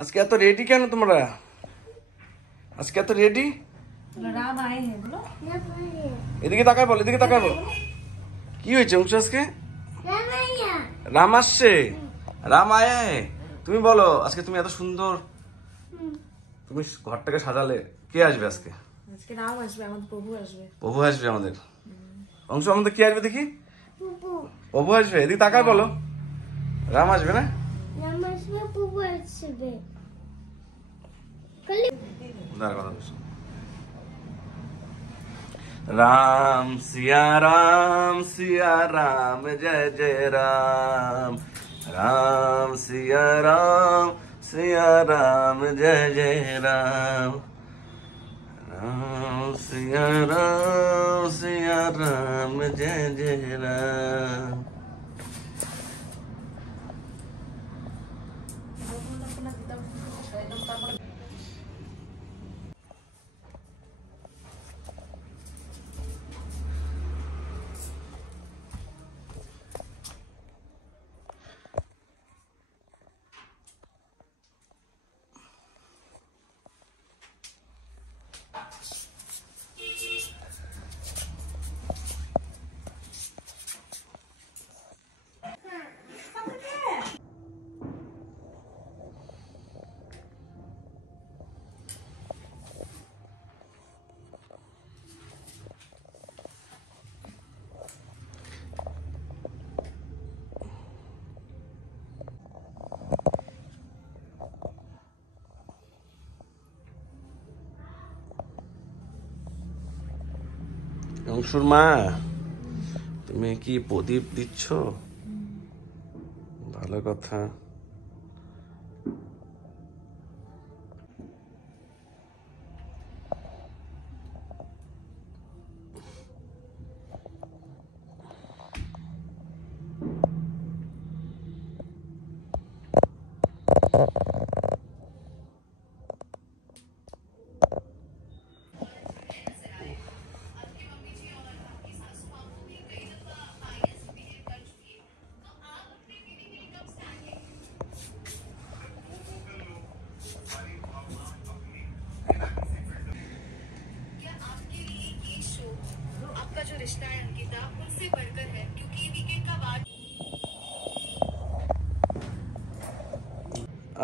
আজকে এত রেডি কেন তোমরা? আজকে এত রেডি? রাম আয়ে হ্যাঁ বলো। এদিকে তাকায় বল, এদিকে তাকায় বল। কি হয়েছে অংশ আজকে? রাম আসছে। রাম আয়া হে। তুমি বলো আজকে তুমি এত সুন্দর, তুমি ঘরটাকে সাজালে, কে আসবে আজকে? আজকে রাম আসবে, আমাদের প্রভু আসবে। প্রভু আসবে আমাদের। অংশ আমাদের কি আসবে দেখি? প্রভু আসবে। এদিকে তাকায় বলো। রাম আসবে না? রাম আসবে, প্রভু আসবে। राम सिया राम जय जय राम। राम सिया राम जय जय राम। राम सिया राम जय जय राम। অংশুর মা, তুমি কি প্রদীপ দিচ্ছ? ভালো কথা। आपका जो रिश्ता है अंकिता उनसे बढ़कर है क्योंकि वीकेंड का बाद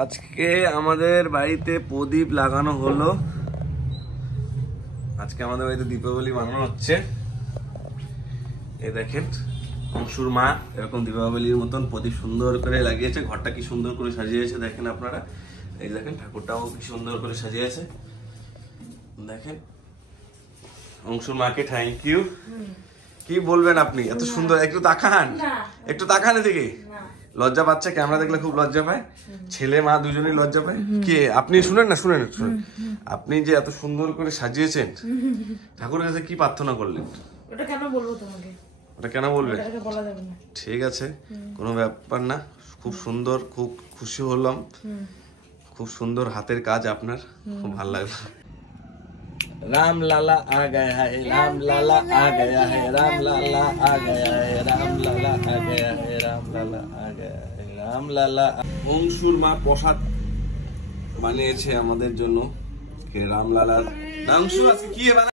আজকে আমাদের বাড়িতে প্রদীপ লাগানো হলো। আজকে আমাদের বাড়িতে দীপাবলি মানানো হচ্ছে। এই দেখেন অংশুর মা এরকম দীপাবলির মতন প্রদীপ সুন্দর করে লাগিয়েছে। ঘরটা কি সুন্দর করে সাজিয়েছে দেখেন আপনারা। এই দেখেন ঠাকুরটাও কি সুন্দর করে সাজিয়েছে দেখেন। অংশুর মাকে থ্যাংক ইউ। কি বলবেন আপনি? এত সুন্দর। একটু তাকান, একটু তাকান এদিকে। লজ্জা পাচ্ছে, ক্যামেরা দেখলে খুব লজ্জা পায়। ছেলে মা দুজনেই লজ্জা পায়। কে আপনি? শুনেন না, শুনেন। আপনি যে এত সুন্দর করে সাজিয়েছেন, ঠাকুরের কাছে কি প্রার্থনা করলেন? ওটা কেন বলবো তোমাকে? ওটা কেন বলবেন? ওটা বলা যাবে না। ঠিক আছে, কোনো ব্যাপার না। খুব সুন্দর, খুব খুশি হলাম। খুব সুন্দর হাতের কাজ আপনার, খুব ভালো লাগলো। राम लाला आ गया है, राम लाला आ गया है, राम लाला आ गया है, राम लाला आ गया है, राम लाला आ गया है, राम लाला। অংশুর মা প্রসাদ বানিয়েছে আমাদের জন্য। রাম লালা। অংশু আজকে কি